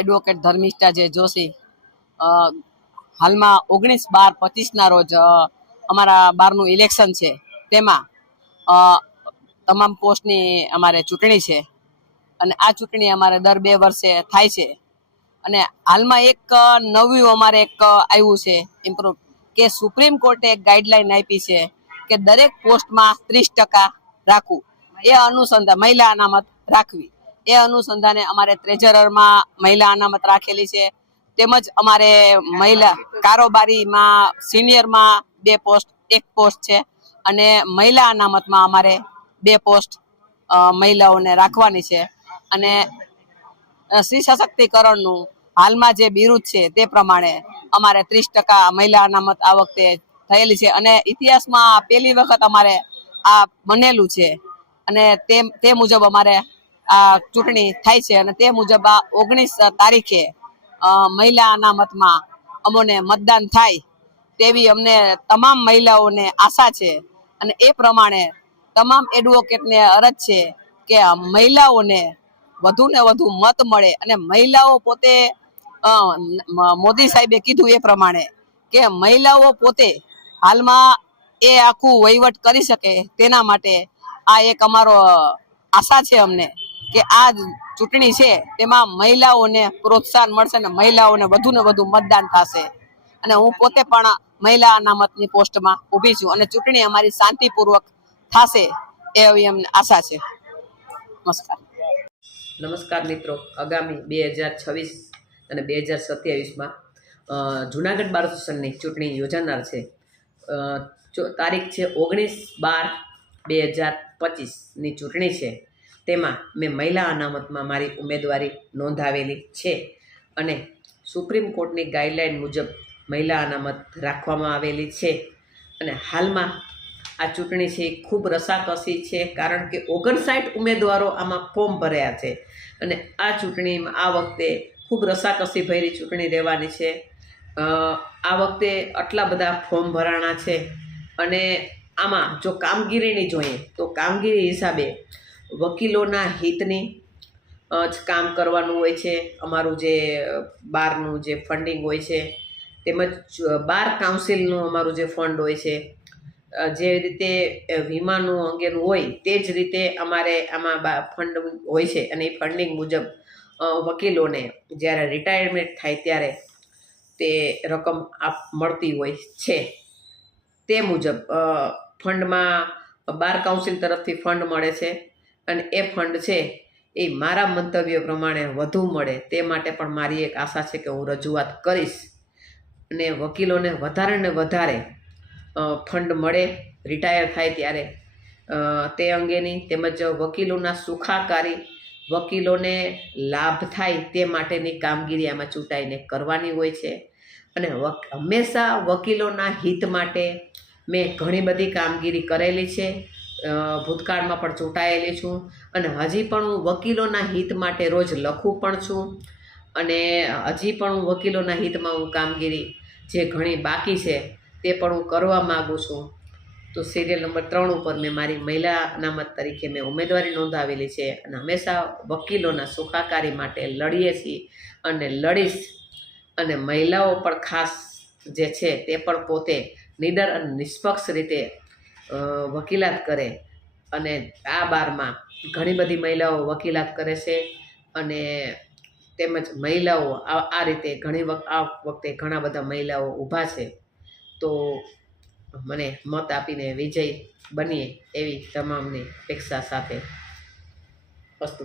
Advocate Dharmishtha જે જોશી હાલમાં ઓગણીસ બાર પચીસના રોજ અમારા બારનું ઇલેક્શન છે. તેમાં તમામ પોસ્ટની અમારે ચૂંટણી છે. અને આ ચૂંટણી અમારે દર બે વર્ષે થાય છે. અને હાલમાં એક નવું અમારે એક આવ્યું છે ઇમ્પ્રુવ કે સુપ્રીમ કોર્ટે એક ગાઈડલાઈન આપી છે કે દરેક પોસ્ટમાં ત્રીસ ટકા રાખવું. એ અનુસંધાન મહિલા અનામત રાખવી. એ અનુસંધાને અમારે ટ્રેઝરરમાં મહિલા અનામત રાખેલી છે. તેમજ અમારે મહિલા કારોબારીમાં સિનિયરમાં બે પોસ્ટ એક પોસ્ટ છે. અને મહિલા અનામતમાં અમારે બે પોસ્ટ મહિલાઓને રાખવાની છે. અને સ્ત્રી સશક્તિકરણનું હાલમાં જે બિરુદ છે તે પ્રમાણે અમારે ત્રીસ ટકા મહિલા અનામત આ વખતે થયેલી છે. અને ઇતિહાસમાં પહેલી વખત અમારે આ બનેલું છે. અને તે તે મુજબ અમારે આ ચૂંટણી થાય છે અને તે મુજબ આ ઓગણીસ તારીખે મહિલા અનામતમાં અમોને મતદાન થાય તેવી અમને તમામ મહિલાઓને આશા છે. અને એ પ્રમાણે તમામ એડવોકેટને અરજ છે કે મહિલાઓને વધુ ને વધુ મત મળે અને મહિલાઓ પોતે મોદી સાહેબે કીધું એ પ્રમાણે કે મહિલાઓ પોતે હાલમાં એ આખું વહીવટ કરી શકે તેના માટે આ એક અમારો આશા છે અમને. કે આ ચૂંટણી છે, તેમાં મહિલાઓને પ્રોત્સાહન મળશે અને મહિલાઓને વધુ ને વધુ મતદાન થશે. અને હું પોતે પણ મહિલા અનામતની પોસ્ટમાં ઊભી છું અને ચૂંટણી અમારી શાંતિપૂર્વક થશે એવી અમને આશા છે. નમસ્કાર. નમસ્કાર મિત્રો. આગામી બે હજાર છવ્વીસ અને બે હજાર સત્યાવીસમાં જુનાગઢ બાર એસોસિએશનની ચૂંટણી યોજાનાર છે. તારીખ છે ઓગણીસ બાર બે હજાર પચીસની ચૂંટણી છે. તેમાં મેં મહિલા અનામતમાં મારી ઉમેદવારી નોંધાવેલી છે અને સુપ્રીમ કોર્ટની ગાઈડલાઇન મુજબ મહિલા અનામત રાખવામાં આવેલી છે. અને હાલમાં આ ચૂંટણી છે એ ખૂબ રસાકસી છે કારણ કે ઓગણસાઠ ઉમેદવારો આમાં ફોર્મ ભર્યા છે અને આ ચૂંટણીમાં આ વખતે ખૂબ રસાકસી ભરી ચૂંટણી રહેવાની છે. આ વખતે આટલા બધા ફોર્મ ભરાણા છે અને આમાં જો કામગીરીની જોઈએ તો કામગીરી હિસાબે વકીલોના હિતની જ કામ કરવાનું હોય છે. અમારું જે બારનું જે ફંડિંગ હોય છે, તેમજ બાર કાઉન્સિલનું અમારું જે ફંડ હોય છે. જે રીતે વીમાનું અંગેનું હોય, તે જ રીતે અમારે આમાં ફંડ હોય છે. અને એ ફંડિંગ મુજબ વકીલોને જ્યારે રિટાયરમેન્ટ થાય ત્યારે તે રકમ આપ, મળતી હોય છે. તે મુજબ ફંડમાં બાર કાઉન્સિલ તરફથી ફંડ મળે છે. અને એ ફંડ છે એ મારા મંતવ્ય પ્રમાણે વધુ મળે. તે માટે પણ મારી એક આશા છે કે હું રજૂઆત કરીશ. અને વકીલોને વધારે ને વધારે ફંડ મળે, રિટાયર થાય ત્યારે. તે અંગેની તેમજ વકીલોના સુખાકારી, વકીલોને લાભ થાય તે માટેની કામગીરી આમાં ચૂંટાઈને કરવાની હોય છે. અને વક, હંમેશા વકીલોના હિત માટે મેં ઘણી બધી કામગીરી કરેલી છે. ભૂતકાળમાં પણ ચૂંટાયેલી છું અને હજી પણ હું વકીલોના હિત માટે રોજ લખું પણ છું. અને હજી પણ હું વકીલોના હિતમાં હું કામગીરી જે ઘણી બાકી છે તે પણ હું કરવા માગું છું. તો સિરિયલ નંબર ત્રણ ઉપર મેં મારી મહિલા અનામત તરીકે મેં ઉમેદવારી નોંધાવેલી છે અને હંમેશા વકીલોના સુખાકારી માટે લડીએ છીએ અને લડીશ. અને મહિલાઓ પણ ખાસ જે છે તે પણ પોતે નિડર અને નિષ્પક્ષ રીતે વકીલાત કરે અને આ બારમાં ઘણી બધી મહિલાઓ વકીલાત કરે છે અને તેમજ મહિલાઓ આ રીતે ઘણી વખત આ વખતે ઘણા બધા મહિલાઓ ઊભા છે. તો મને મત આપીને વિજય બનીએ એવી તમામની અપેક્ષા સાથે. વસ્તુ.